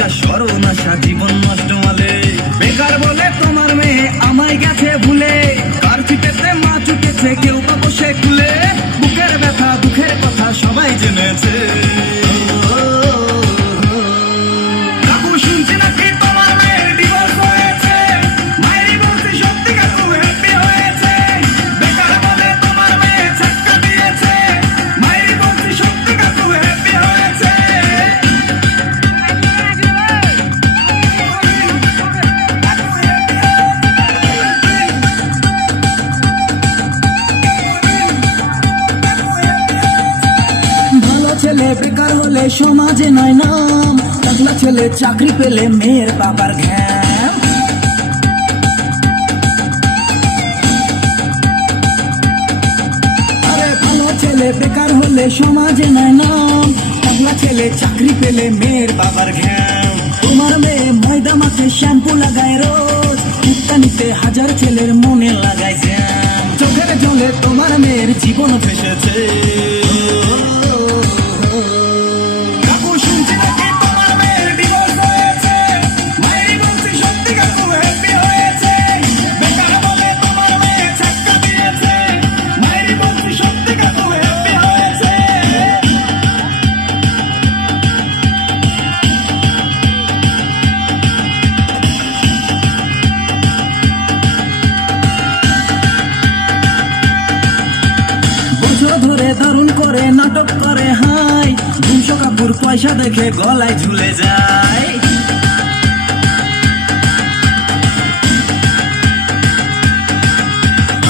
বিশ্বাস স্মরণ আশা জীবন নষ্ট মালে। বেকার বলে তোমার মেয়ে আমায় গেছে ভুলে, কার পিঠেতে মা চুকেছে কেউ বা বসে খুলে। বুকের ব্যথা দুঃখের কথা সবাই জেনেছে। কাকু শুনছি নাকি তোমার মেয়ের ডিভোর্স হয়েছে, মায়েরই বলছি সত্যি কাকু হ্যাপি হয়েছে। বেকার বলে তোমার মেয়ে ধাক্কা দিয়েছে, মায়েরই বলছি সত্যি কাকু হ্যাপি হয়েছে। ভালো ছেলে বেকার হলে সমাজে নয় নাম, টাকলা ছেলে চাকরি পেলে মেয়ের বাবার ঘ্যাম। আরে ভালো ছেলে বেকার হলে সমাজে নয় নাম, টাকলা ছেলে চাকরি পেলে মেয়ের বাবার ঘ্যাম। তোমার মেয়ে ময়দা মাখে শ্যাম্পু লাগায় রোজ, নিতে হাজার ছেলের মনে লাগায় জ্যাম। চোখের জলে তোমার মেয়ের জীবন ভেসেছে। কাকু শুনছি নাকি তোমার মেয়ের ডিভোর্স হয়েছে, মায়েরই বলছি সত্যি কাকু হ্যাপি হয়েছে। বেকার বলে তোমার মেয়ে ধাক্কা দিয়েছে, মায়েরই বলছি সত্যি কাকু হ্যাপি হয়েছে। বছর ধরে দারুণ করে নাটক করে হাই, 200 কাপুর পয়সা দেখে গলায় ঝুলে যায়।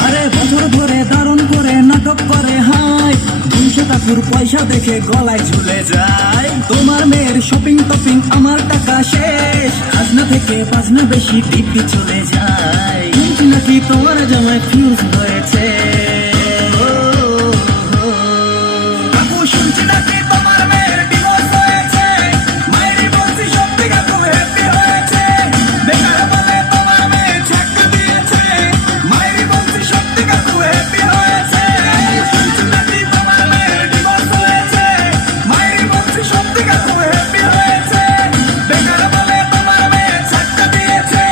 আরে বছর ধরে দারুণ করে নাটক করে হাই, 200 কাপুর পয়সা দেখে গলায় ঝুলে যায়। তোমার মেয়ের শপিং টপিং আমার টাকা শেষ, খাজনা থেকে বাজনা বেশি দিব্যি চলে যায়। শুনছি নাকি তোমার জামাই ফিউজ হয়েছে। কাকু শুনছি নাকি তোমার মেয়ের ডিভোর্স হয়েছে, মায়েরই বলছি সত্যি কাকু হ্যাপি হয়েছে। বেকার বলে তোমার মেয়ে ধাক্কা দিয়েছে, মায়েরই বলছি সত্যি কাকু হ্যাপি হয়েছে। শুনছি নাকি তোমার মেয়ের ডিভোর্স হয়েছে, মায়েরই বলছি সত্যি কাকু হ্যাপি হয়েছে। বেকার বলে তোমার মেয়ে ধাক্কা দিয়েছে,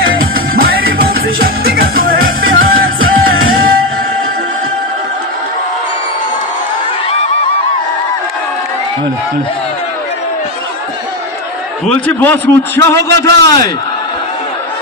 মায়েরই বলছি সত্যি কাকু হ্যাপি হয়েছে। বলছি বস উৎসাহ কোথায়?